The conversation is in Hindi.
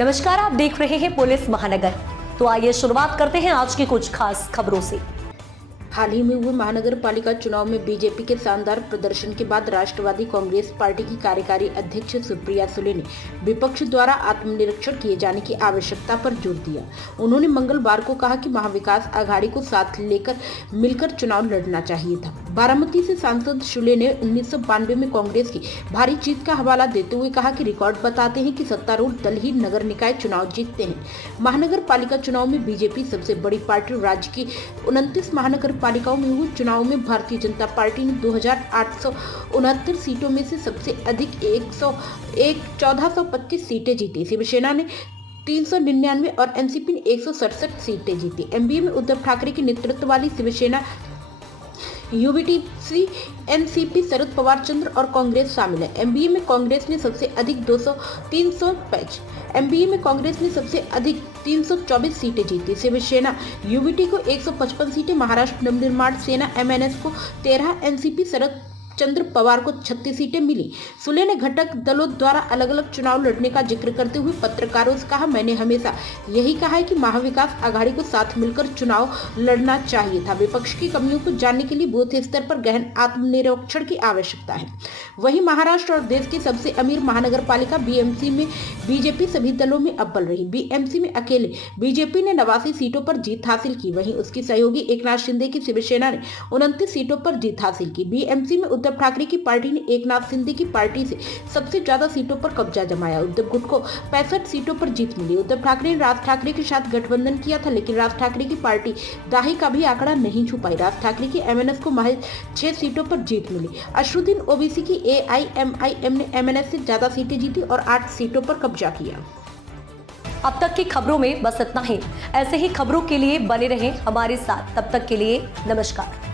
नमस्कार, आप देख रहे हैं पुलिस महानगर। तो आइए शुरुआत करते हैं आज की कुछ खास खबरों से। हाल ही में हुए महानगर पालिका चुनाव में बीजेपी के शानदार प्रदर्शन के बाद राष्ट्रवादी कांग्रेस पार्टी की कार्यकारी अध्यक्ष सुप्रिया सुले ने विपक्ष द्वारा आत्मनिरीक्षण किए जाने की आवश्यकता पर जोर दिया। उन्होंने मंगलवार को कहा कि महाविकास आघाड़ी को साथ लेकर मिलकर चुनाव लड़ना चाहिए था। बारामती से सांसद सुले ने 1992 में कांग्रेस की भारी जीत का हवाला देते हुए कहा कि रिकॉर्ड बताते हैं कि सत्तारूढ़ दल ही नगर निकाय चुनाव जीतते हैं। महानगर पालिका चुनाव में बीजेपी सबसे बड़ी पार्टी राज्य की 29 महानगर पालिकाओं में हुए चुनाव में भारतीय जनता पार्टी ने 2869 सीटों में से सबसे अधिक 1425 सीटें जीती। शिवसेना ने 399 और एनसीपी ने 167 सीटें जीती। एमबीए में उद्धव ठाकरे के नेतृत्व वाली शिवसेना, यूबीटीसी, एनसीपी, शरद पवार चंद्र और कांग्रेस शामिल है। एमबीए में कांग्रेस ने सबसे अधिक 324 सीटें जीती। शिवसेना यूबीटी को 155 सीटें, महाराष्ट्र नवनिर्माण सेना एमएनएस को 13, एनसीपी शरद चंद्र पवार को 36 सीटें मिली। सुले ने घटक दलों द्वारा अलग अलग चुनाव लड़ने का जिक्र करते हुए पत्रकारों से कहा, मैंने हमेशा यही कहा है कि महाविकास आघाड़ी को साथ मिलकर चुनाव लड़ना चाहिए था। विपक्ष की कमियों को जानने के लिए बूथ स्तर पर गहन आत्मनिरीक्षण की आवश्यकता है। वहीं महाराष्ट्र और देश की सबसे अमीर महानगर पालिका बीएमसी में बीजेपी सभी दलों में अव्वल रही। बीएमसी में अकेले बीजेपी ने 89 सीटों पर जीत हासिल की। वहीं उसकी सहयोगी एकनाथ शिंदे की शिवसेना ने 29 सीटों पर जीत हासिल की। बीएमसी में उद्धव ठाकरे की पार्टी ने एकनाथ शिंदे की पार्टी से सबसे ज्यादा सीटों पर कब्जा जमाया। उद्धव गुट को 65 सीटों पर जीत मिली। उद्धव ठाकरे ने राज ठाकरे के साथ गठबंधन किया था, लेकिन राज ठाकरे की पार्टी दाही का भी आंकड़ा नहीं छू पाई। राज ठाकरे की एमएनएस को महज 6 सीटों पर जीत मिली। अशरुद्दीन ओवैसी की एआईएमआईएम ने एमएनएस से ज्यादा सीटें जीती और 8 सीटों पर कब्जा किया। अब तक की खबरों में बस इतना ही। ऐसे ही खबरों के लिए बने रहें हमारे साथ। तब तक के लिए नमस्कार।